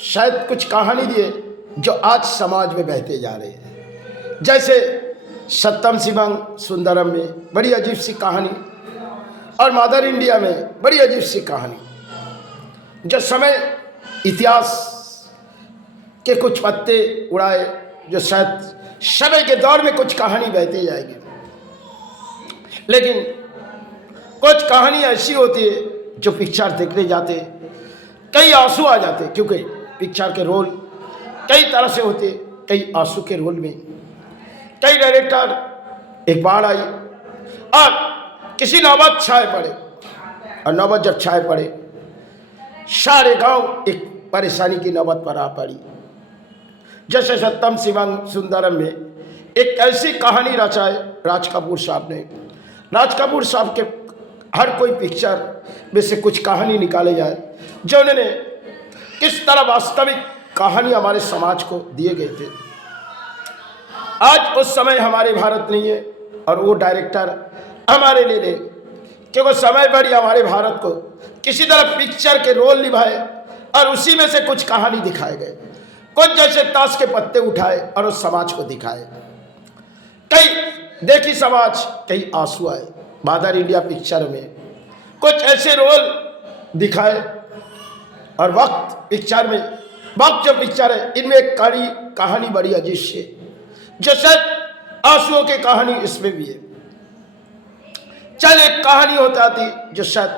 शायद कुछ कहानी दिए जो आज समाज में बहते जा रहे हैं। जैसे सत्यम शिवम सुंदरम में बड़ी अजीब सी कहानी, और मदर इंडिया में बड़ी अजीब सी कहानी। जो समय इतिहास के कुछ पत्ते उड़ाए, जो शायद समय के दौर में कुछ कहानी बहती जाएगी, लेकिन कुछ कहानी ऐसी होती है जो पिक्चर देखने जाते कई आंसू आ जाते, क्योंकि पिक्चर के रोल कई तरह से होते। कई आंसू के रोल में कई डायरेक्टर, एक बाढ़ आई और किसी नौबत छाए पड़े, और नौबत जब छाए पड़े सारे गांव एक परेशानी की नौबत पर आ पड़ी। जैसे सत्यम शिवम सुंदरम में एक ऐसी कहानी रचाए राज कपूर साहब ने। राज कपूर साहब के हर कोई पिक्चर में से कुछ कहानी निकाले जाए जो उन्होंने किस तरह वास्तविक कहानी हमारे समाज को दिए गए थे। आज उस समय हमारे भारत नहीं है और वो डायरेक्टर हमारे लिए ले, क्योंकि समय पर ही हमारे भारत को किसी तरह पिक्चर के रोल निभाए और उसी में से कुछ कहानी दिखाए गए। कुछ जैसे ताश के पत्ते उठाए और उस समाज को दिखाए। कई देखी समाज, कई आंसू आए। मदर इंडिया पिक्चर में कुछ ऐसे रोल दिखाए, और वक्त पिक्चर में, वक्त जो पिक्चर है इनमें एक कहानी बड़ी अजीब से, जो शायद आंसुओं की कहानी इसमें भी है। चल एक कहानी होता थी जो शायद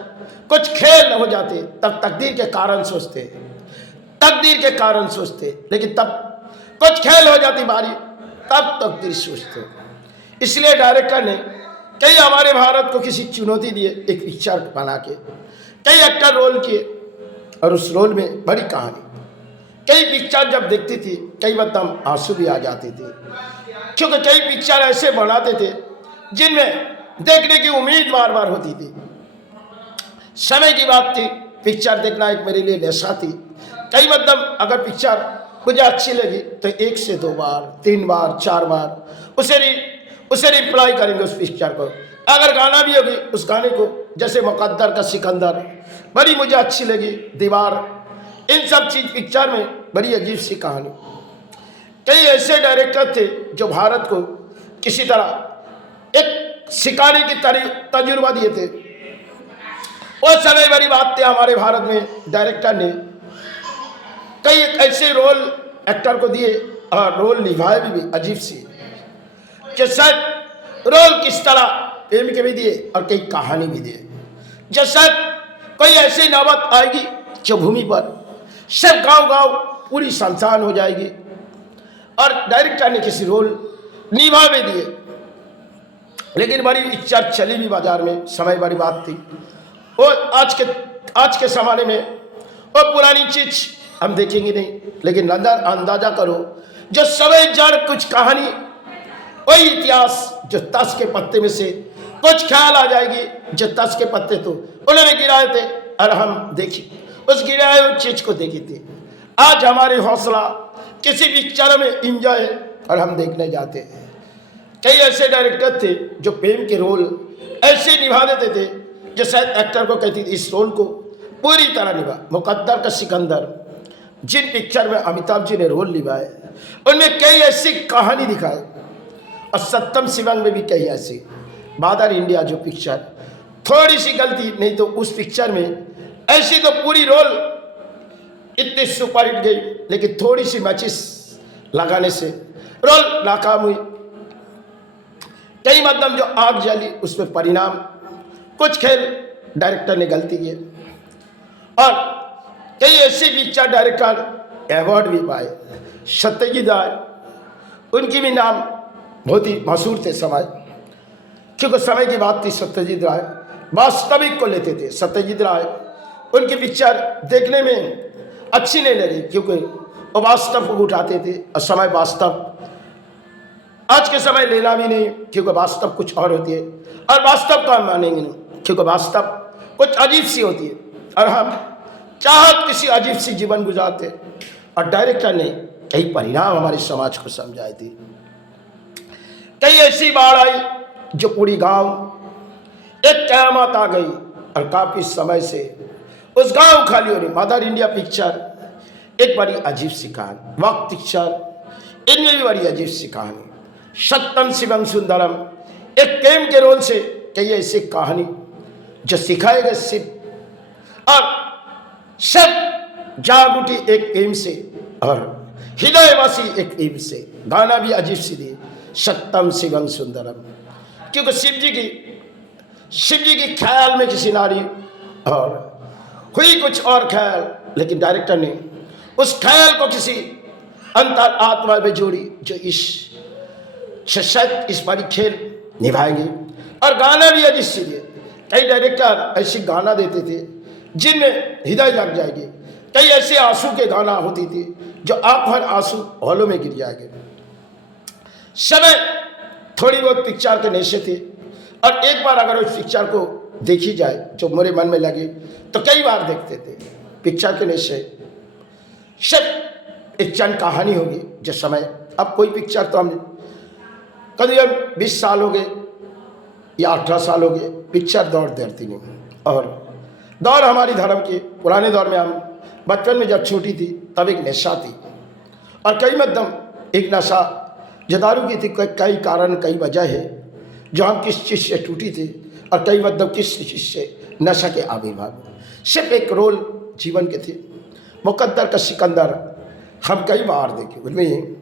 कुछ खेल हो जाते, तब तकदीर के कारण सोचते, तकदीर के कारण सोचते, लेकिन तब कुछ खेल हो जाती बारी, तब तकदीर सोचते। इसलिए डायरेक्टर ने कई हमारे भारत को किसी चुनौती दिए, एक पिक्चर बना के कई एक्टर रोल किए, और उस रोल में बड़ी कहानी। कई पिक्चर जब देखती थी कई मतलब आंसू भी आ जाते थे, क्योंकि कई पिक्चर ऐसे बनाते थे जिनमें देखने की उम्मीद बार बार होती थी। समय की बात थी, पिक्चर देखना एक मेरे लिए नशा थी। कई मतलब अगर पिक्चर मुझे अच्छी लगी तो 1 से 2 बार, 3 बार, 4 बार उसे रिप्लाई करेंगे उस पिक्चर को। अगर गाना भी होगी उस गाने को, जैसे मुकद्दर का सिकंदर बड़ी मुझे अच्छी लगी, दीवार, इन सब चीज पिक्चर में बड़ी अजीब सी कहानी। कई ऐसे डायरेक्टर थे जो भारत को किसी तरह एक सिखाने की तजुर्बा दिए थे। वो समय बड़ी बात थी, हमारे भारत में डायरेक्टर ने कई ऐसे रोल एक्टर को दिए और रोल निभाए भी अजीब सी, कि शायद रोल किस तरह प्रेम के भी दिए और कई कहानी भी दिए। जो शायद कोई ऐसी नौबत आएगी जो भूमि पर सब गांव पूरी शमशान हो जाएगी, और डायरेक्टर ने किसी रोल निभा भी दिए। लेकिन बड़ी इच्छा चली भी बाजार में, समय बड़ी बात थी। और आज के ज़माने में वो पुरानी चीज हम देखेंगे नहीं, लेकिन अंदाजा करो जो समय जड़ कुछ कहानी, वही इतिहास जो ताश के पत्ते में से कुछ ख्याल आ जाएगी, जो ताश के पत्ते तो उन्होंने गिराए थे और हम देखी उस गिराए हुई चीज को देखी थी। आज हमारे हौसला किसी पिक्चर में इंजॉय और हम देखने जाते हैं। कई ऐसे डायरेक्टर थे जो प्रेम के रोल ऐसे निभा देते थे जो शायद एक्टर को कहती थी इस रोल को पूरी तरह निभा। मुकद्दर का सिकंदर, जिन पिक्चर में अमिताभ जी ने रोल निभाए उनमें कई ऐसी कहानी दिखाए, और सत्यम शिवम में भी कई ऐसी। मदर इंडिया जो पिक्चर, थोड़ी सी गलती नहीं तो उस पिक्चर में ऐसी तो पूरी रोल इतनी सुपरहिट गई, लेकिन थोड़ी सी मैचिस लगाने से रोल नाकाम हुई। कई मतलब जो आग जली उसमें परिणाम, कुछ खेल डायरेक्टर ने गलती की, और कई ऐसे पिक्चर डायरेक्टर अवार्ड भी पाए। सत्यजीत राय, उनकी भी नाम बहुत ही मशहूर थे समय, क्योंकि समय की बात थी। सत्यजीत राय वास्तविक को लेते थे। सत्यजीत राय, उनकी पिक्चर देखने में अच्छी नहीं लगी क्योंकि वो वास्तव को उठाते थे, और समय वास्तव आज के समय लेना भी नहीं, क्योंकि वास्तव कुछ और होती है, और वास्तव को हम मानेंगे नहीं क्योंकि वास्तव कुछ अजीब सी होती है, और हम चाहत किसी अजीब सी जीवन गुजारते। और डायरेक्टर ने कई परिणाम हमारे समाज को समझाए थे। कई ऐसी बाढ़ आई जो पूरी गांव, एक क़यामत आ गई, और काफी समय से उस गांव खाली हो रही। मदर इंडिया पिक्चर एक बड़ी अजीब सी कहानी, वक्त पिक्चर, इनमें भी बड़ी अजीब सी कहानी। सत्यम शिवम सुंदरम, एक प्रेम के रोल से कई ऐसी कहानी जो सिखाएगा शिव और सब जाग उठी एक एम से और हृदयवासी एक एम से। गाना भी अजीब सी दी, सत्यम शिवम सुंदरम, क्योंकि शिव जी की ख्याल में किसी नारी और हुई कुछ और ख्याल, लेकिन डायरेक्टर ने उस ख्याल को किसी अंतर आत्मा में जोड़ी जो इस शायद इस बारी खेल निभाएंगे। और गाना भी अजीब सी दिए, कई डायरेक्टर ऐसे गाना देते थे जिनमें हृदय लग जाएगी, कई ऐसे आंसू के गाना होती थी जो आप हर आंसू हॉलों में गिर जाएंगे। समय थोड़ी बहुत पिक्चर के नशे थे और एक बार अगर उस पिक्चर को देखी जाए जो मेरे मन में लगे तो कई बार देखते थे। पिक्चर के नशे सब एक चंद कहानी होगी जो समय, अब कोई पिक्चर तो हम करीबन 20 साल हो गए या 18 साल हो गए पिक्चर दौड़ देती नहीं। और दौर हमारी धर्म के पुराने दौर में, हम बचपन में जब छोटी थी तब एक नशा थी और कई मध्यम एक नशा जो दारू की थी। कई कारण कई वजह है जो हम किस चीज़ से टूटी थी और कई मध्यम किस चीज़ से नशा के आविर्भाव। सिर्फ एक रोल जीवन के थे, मुकद्दर का सिकंदर हम कई बार देखे, उनमें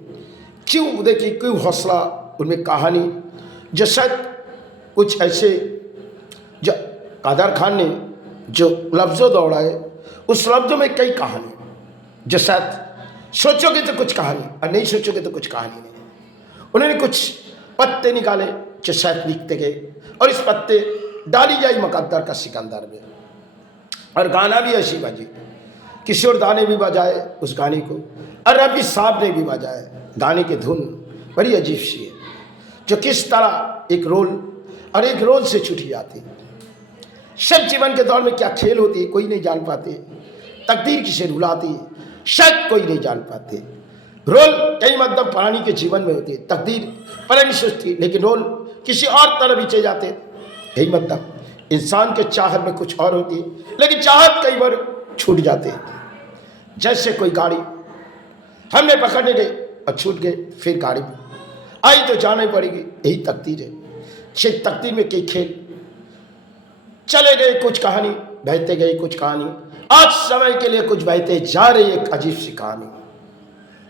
क्यों देखी क्यों हौसला, उनमें कहानी जो शायद कुछ ऐसे जो कादर खान ने जो लफ्ज़ों दौड़ाए उस लफ्ज़ों में कई कहानी जो शायद सोचोगे तो कुछ कहानी और नहीं सोचोगे तो कुछ कहानी नहीं। उन्होंने कुछ पत्ते निकाले जो शायद लिखते गए और इस पत्ते डाली जाई मुकद्दर का सिकंदर में। और गाना भी ऐसी बजी, किशोर दा ने भी बजाए उस गाने को और रफी साहब ने भी बजाए। गाने की धुन बड़ी अजीब सी है जो किस तरह एक रोल और एक रोल से छूटी जाती। सब जीवन के दौर में क्या खेल होती है कोई नहीं जान पाते, तकदीर किसे रुलाती शायद कोई नहीं जान पाते। रोल कई मतलब प्राणी के जीवन में होती है, तकदीर पर नहीं सोचती, लेकिन रोल किसी और तरह बीचे जाते। यही मतलब इंसान के चाहत में कुछ और होती है लेकिन चाहत कई बार छूट जाते हैं। जैसे कोई गाड़ी हमने पकड़ने गए और छूट गए, फिर गाड़ी आई तो जाना ही पड़ेगी, यही तकदीर है। सिर्फ तकदीर में कई खेल चले गए, कुछ कहानी बहते गए, कुछ कहानी आज समय के लिए कुछ बहते जा रही एक अजीब सी कहानी।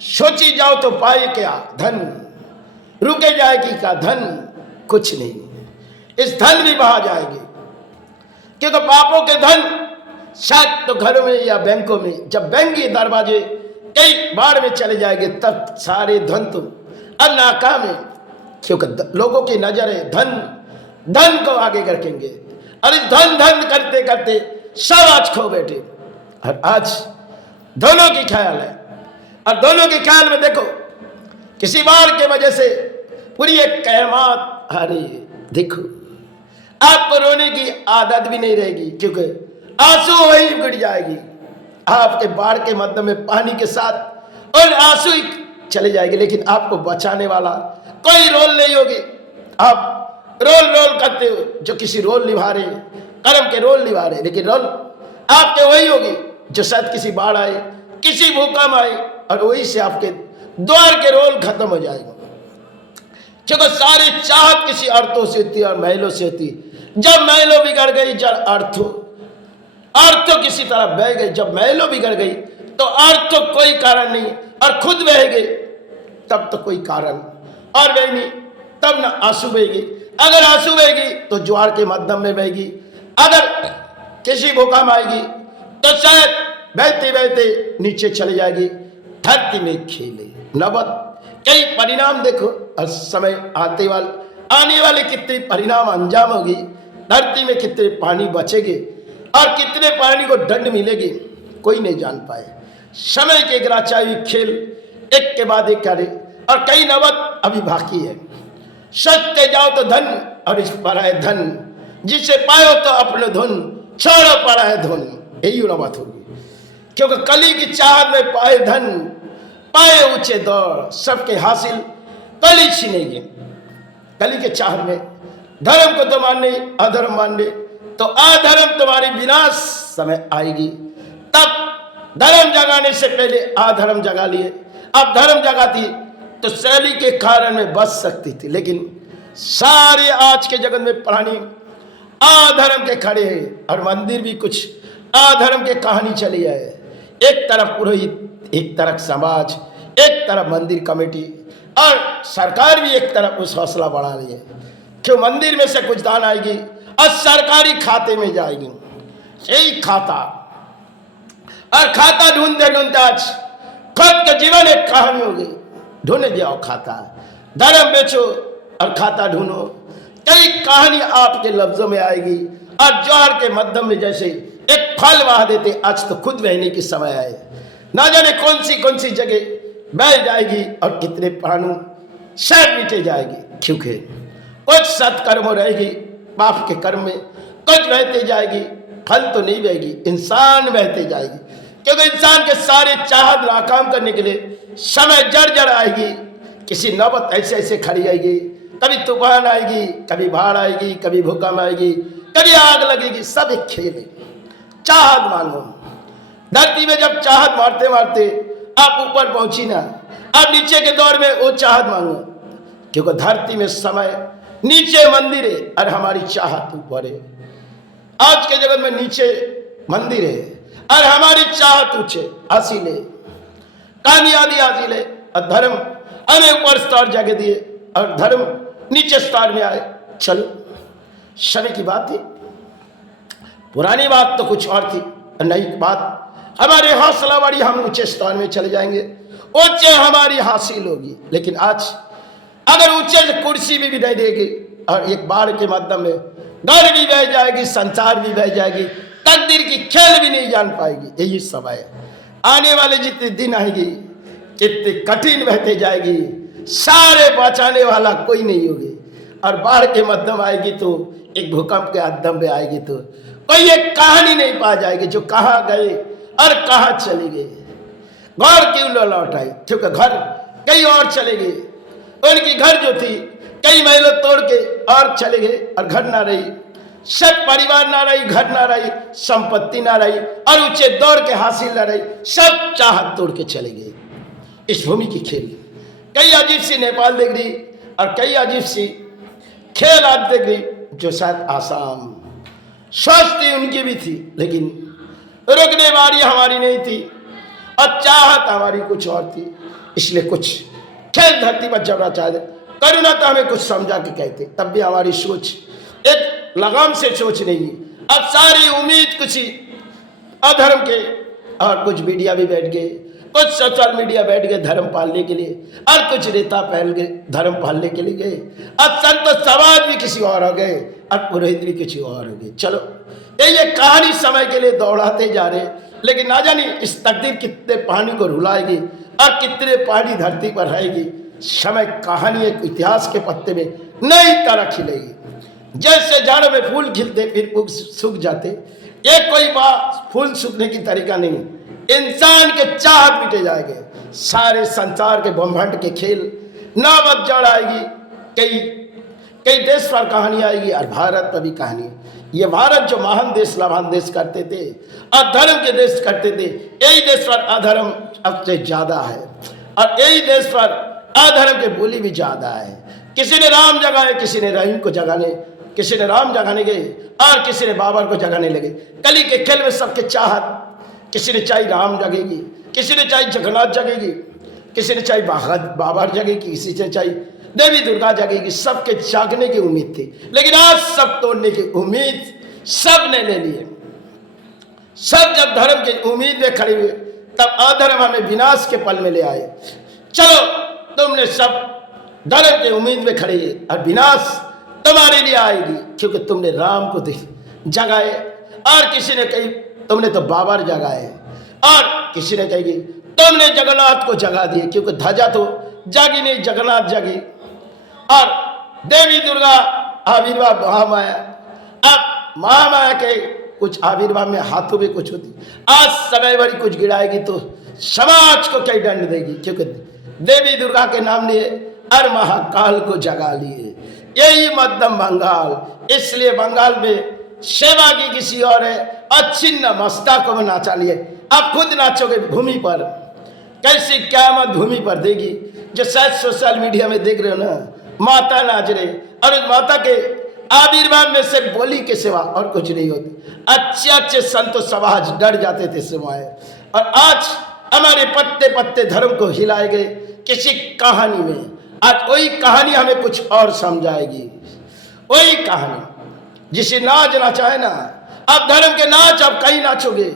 सोची जाओ तो पाए क्या धन, रुके जाएगी क्या धन, कुछ नहीं, इस धन भी बहा जाएगी क्योंकि पापों के धन शायद तो घरों में या बैंकों में, जब बैंक के दरवाजे कई बार में चले जाएंगे तब सारे धन तुम अब नाकाम है, क्योंकि लोगों की नजर है धन धन को आगे रखेंगे और इस धन धन करते करते सब आज खो बैठे। और आज दोनों की ख्याल है और दोनों के ख्याल में देखो किसी बार के वजह से पूरी एक कहमात, अरे देखो आपको रोने की आदत भी नहीं रहेगी क्योंकि आंसू वही गिर जाएगी आपके बाढ़ के मध्य में पानी के साथ और आंसू ही चले जाएंगे, लेकिन आपको बचाने वाला कोई रोल नहीं होगी। आप रोल करते हो जो किसी रोल निभा रहे, कर्म के रोल निभा रहे, लेकिन रोल आपके वही होगी जो शायद किसी बाढ़ आए, किसी भूकंप आए और वही से आपके द्वार के रोल खत्म हो जाएगा। क्योंकि सारी चाहत किसी अर्थों से होती है और महलों से होती है। जब महलों बिगड़ गई, जब अर्थों किसी तरह बह गई, जब महलों बिगड़ गई तो अर्थों कोई कारण नहीं और खुद बह गई तब तो कोई कारण और बह नहीं, तब ना आंसू बहेगी। अगर आंसू बहेगी तो ज्वार के मध्यम में बहेगी, अगर किसी भूकंप आएगी तो शायद बहते बहते नीचे चले जाएगी। धरती में खेले नबत कई परिणाम देखो और समय आने वाले कितने परिणाम अंजाम होगी, धरती में कितने पानी बचेंगे और कितने पानी को दंड मिलेगी कोई नहीं जान पाए। समय के ग्राचाई खेल एक के बाद एक करे और कई नवत अभी बाकी है। सत्य जाओ तो धन और इस पराए धन, जिसे पायो तो अपने धुन, छोड़ो पराए धुन, यही नवत होगी। क्योंकि कली की चाहत में पाए धन, पाए ऊंचे दौड़, सबके हासिल कली छीनेगी। कली के चाहत में धर्म को तो मानने, अधर्म मानने तो अधर्म तुम्हारी विनाश समय आएगी। तब धर्म जगाने से पहले अधर्म जगा लिए। अब धर्म जगाती तो शैली के कारण में बच सकती थी, लेकिन सारे आज के जगत में प्राणी अधर्म के खड़े हैं और मंदिर भी कुछ अधर्म के कहानी चली है। एक तरफ पुरोहित, एक तरफ समाज, एक तरफ मंदिर कमेटी और सरकार भी एक तरफ उस हौसला बढ़ा रही है। क्यों? मंदिर में से कुछ दान आएगी और सरकारी खाते में जाएगी। यही खाता और खाता ढूंढते ढूंढते आज खुद का जीवन एक कहानी हो गई। ढूंढे जाओ खाता, धर्म बेचो और खाता ढूंढो। कई कहानी आपके लफ्जों में आएगी और जौहर के मध्यम में जैसे एक फल बहा देते, आज तो खुद बहने की समय आए। ना जाने कौन सी जगह बह जाएगी और कितने प्राणों शायद मिटे जाएगी। क्योंकि कुछ सत्कर्म रहेगी पाप के कर्म में, कुछ बहते जाएगी, फल तो नहीं बहेगी, इंसान बहते जाएगी। क्योंकि इंसान के सारे चाहत नाकाम करने के लिए समय जड़ आएगी। किसी नौबत ऐसे खड़ी आएगी, कभी तूफान आएगी, कभी बाढ़ आएगी, कभी भूकंप आएगी, कभी आग लगेगी। सब एक खेल है। चाहत मांगो। धरती में जब चाहत मारते मारते आप ऊपर पहुंची ना, आप नीचे के दौर में वो चाहत मांगो। क्योंकि धरती में समय, नीचे मंदिर है और हमारी चाहत ऊपर है। आज के जगत में नीचे मंदिर है और हमारी चाहत ऊंचे हासिल है, कामयाबी हासिल है। और धर्म हमें ऊपर स्तर जगह दिए और धर्म नीचे स्तर में आए। चलो, समय की बात थी, पुरानी बात तो कुछ और थी, नई बात हमारे हौसला बाड़ी, हम ऊंचे स्तर में चले जाएंगे, ऊंचे हमारी हासिल होगी। लेकिन आज अगर ऊंचे कुर्सी भी नहीं देगी और एक बाढ़ के माध्यम में घर भी बह जाएगी, संसार भी बह जाएगी, तकदीर की खेल भी नहीं जान पाएगी। यही समय है। आने वाले जितने दिन आएगी कितनी कठिन बहते जाएगी, सारे बचाने वाला कोई नहीं होगी। और बाढ़ के मध्यम आएगी तो एक भूकंप के अध्यम में आएगी तो कोई एक कहानी नहीं पा जाएगी जो कहाँ गए और कहाँ चले गए। घर क्यों लौट आई? क्योंकि घर कहीं और चले गए। उनकी घर जो थी कई महलों तोड़ के और चले गए और घर ना रही, सब परिवार ना रही, घर ना रही, संपत्ति ना रही और ऊंचे दौड़ के हासिल ना रही, सब चाहत तोड़ के चले गए। इस भूमि की खेल कई अजीब सी नेपाल देख रही और कई अजीब सी खेल आज देख रही जो शायद आसाम सोचती उनकी भी थी, लेकिन रुकने वाली हमारी नहीं थी और चाहत हमारी कुछ और थी। इसलिए कुछ खेल धरती पर जबरा चाहते, करुणा तो हमें कुछ समझा के कहते, तब भी हमारी सोच एक लगाम से सोच नहीं। अब सारी उम्मीद कुछ ही अधर्म के और कुछ मीडिया भी बैठ गए, कुछ सोशल मीडिया बैठ गए धर्म पालने के लिए और कुछ नेता पहल गए धर्म पालने के लिए गए। अब संत समाज भी किसी और हो गए और पुरोहित भी किसी और हो गए। चलो, ये कहानी समय के लिए दौड़ाते जा रहे, लेकिन ना जाने इस तकदीर कितने पानी को रुलाएगी और कितने पानी धरती पर रहेगी। समय कहानी एक इतिहास के पत्ते में नई तरह खिलेगी। जैसे झाड़ों में फूल खिलते फिर सूख जाते, ये कोई बात फूल सूखने की तरीका नहीं। इंसान के चाहत मिटे जाएंगे, सारे संसार के ब्रह्मांड के खेल नौबत जड़ आएगी। कई देश पर कहानी आएगी और भारत पर भी कहानी। ये भारत जो महान देश लवान देश करते थे, अधर्म के देश करते थे, यही देश पर अधर्म सबसे ज्यादा है और यही देश पर अधर्म के बोली भी ज्यादा है। किसी ने राम जगाए, किसी ने रहीम को जगाने, किसी ने राम जगाने गए और किसी ने बाबर को जगाने लगे। कली के खेल में सबके चाहत, किसी ने चाहे राम जगेगी, किसी ने चाहे जगन्नाथ जगेगी, किसी ने चाहे बाबर जगेगी, किसी ने चाहे देवी दुर्गा जगेगी। सबके जागने की उम्मीद थी, लेकिन आज सब तोड़ने की उम्मीद सब ने ले लिए। सब जब धर्म की उम्मीद में खड़े हुए तब अधर्म हमें विनाश के पल में ले आए। चलो, तुमने सब धर्म की उम्मीद में खड़े हुए और विनाश तुम्हारे लिए आएगी, क्योंकि तुमने राम को जगाए और किसी ने कही तुमने तो बाबर जगाए और किसी ने कहेगी तुमने जगन्नाथ को जगा दिए, क्योंकि ध्वजा तो जागी नहीं, जगन्नाथ जगी। और देवी दुर्गा आविर्भाव महामाया, अब महामाया के कुछ आविर्भाव में हाथों में कुछ होती, आज समय भरी कुछ गिराएगी तो समाज को कई दंड देगी, क्योंकि देवी दुर्गा के नाम लिए और महाकाल को जगा लिए। यही मध्यम बंगाल, इसलिए बंगाल में सेवा की किसी और है और छिन्न मस्ता को नाचा लिए। आप खुद नाचोगे भूमि पर, कैसी क़यामत भूमि पर देगी। जो शायद सोशल मीडिया में देख रहे हो ना, माता नाच रहे, और उस माता के आविर्भाव में से बोली के सिवा और कुछ नहीं होती। अच्छे अच्छे संत समाज डर जाते थे सिवाय, और आज हमारे पत्ते पत्ते धर्म को हिलाए गए किसी कहानी में। आज वही कहानी हमें कुछ और समझाएगी, वही कहानी जिसे नाच नचाए ना। आप धर्म के नाच आप कहीं नाचोगे,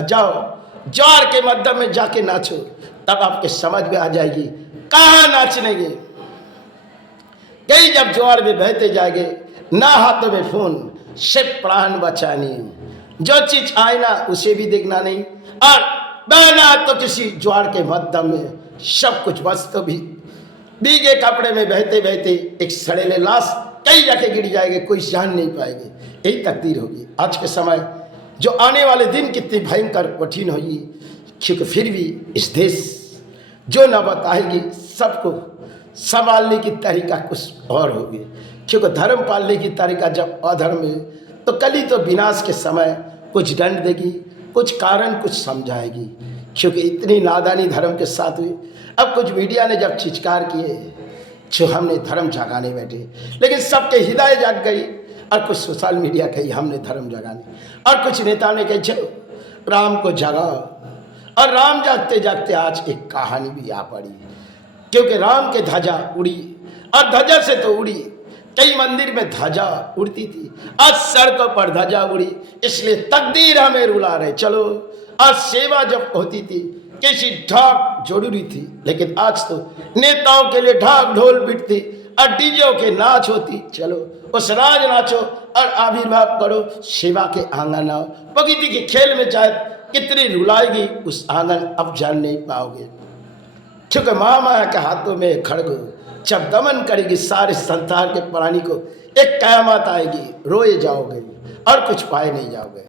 जाओ ज्वार के मध्यम में जाके नाचो, तब आपके समझ में आ जाएगी कहाँ नाचने गए। कहीं जब ज्वार में बहते जाएंगे, ना हाथों में फोन, सिर्फ प्राण बचानी। जो चीज आए ना उसे भी देखना नहीं, और बहना तो किसी ज्वार के मध्यम में सब कुछ। बस तो भी भीगे कपड़े में बहते बहते एक सड़ेले लाश कई जाके गिर जाएंगे, कोई जान नहीं पाएंगे। यही तकदीर होगी। आज के समय जो आने वाले दिन कितनी भयंकर कठिन होगी, क्योंकि फिर भी इस देश जो न बताएगी सबको संभालने की तरीका कुछ और होगी। क्योंकि धर्म पालने की तरीका जब अधर्म है तो कल ही तो विनाश के समय कुछ दंड देगी, कुछ कारण कुछ समझाएगी। क्योंकि इतनी नादानी धर्म के साथ हुई। अब कुछ मीडिया ने जब चित्कार किए, जो हमने धर्म जगाने बैठे, लेकिन सबके हृदय जाग गई। और कुछ सोशल मीडिया कही हमने धर्म जगाने, और कुछ नेता ने कही चलो राम को जगाओ। और राम जागते जागते आज एक कहानी भी आ पड़ी, क्योंकि राम के ध्वजा उड़ी, और ध्वजा से तो उड़ी, कई मंदिर में ध्वजा उड़ती थी, आज सड़कों पर ध्वजा उड़ी। इसलिए तकदीर हमें रुला रहे। चलो, आज सेवा जब होती थी किसी ढाक जरूरी थी, लेकिन आज तो नेताओं के लिए ढाक ढोल पिटती और डीजे के नाच होती। चलो उस राज नाचो और आविर्भाव करो, सेवा के आंगन आओ। प्रकृति के खेल में चाहे कितनी रुलाएगी उस आंगन अब जान नहीं पाओगे। क्योंकि महामाया के हाथों में खड़ग जब दमन करेगी सारे संसार के प्राणी को, एक कयामत आएगी, रोए जाओगे और कुछ पाए नहीं जाओगे।